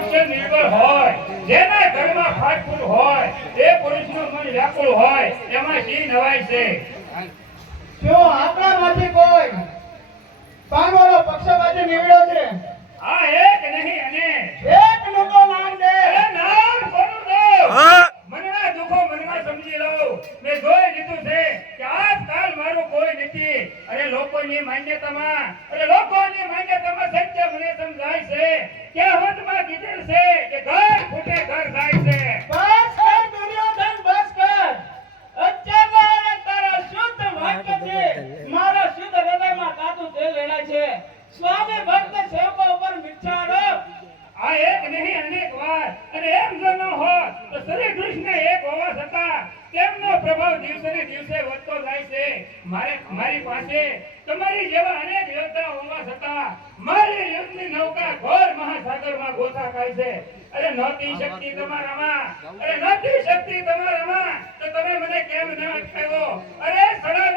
મોક્ષ નિર્બળ હોય જેના ઘરમાં ફાટફૂટ હોય એ પુરુષનું મન વ્યાકુળ હોય એમાં શી નવાય છે. શું આપણામાંથી કોઈ પાનવાળો પક્ષપાતી નીવડ્યો છે આ એક નહીં અને એક નુકો નામ દે. અરે નામ કોનું દે? મનના દુખો મનમાં સમજી લઉં. મેં જોઈ લીધું છે કે આજકાલ મારું કોઈ નથી. અરે લોકોની માન્યતામાં અરે લોકોની માન્યતામાં સ્વામી ભક્ત સેવકો ઉપર મિચ્છારો આ એક નહીં, અનેક વાર. અને એમ જો ન હોય તો શ્રી કૃષ્ણ એક હોવા છતાં તેમનો પ્રભાવ દિવસે ને દિવસે વધતો જાય છે. મારે મારી પાસે તમારી જેવા અનેક યોદ્ધા હોવા છતાં મારી યુદ્ધની નૌકા ઘોર મહાસાગરમાં ગોથા ખાય છે. અરે નહોતી શક્તિ તમારામાં. અરે નહોતી શક્તિ તમારામાં. તો તમે મને કેમ ન અટકાવ્યો? અરે સડાવી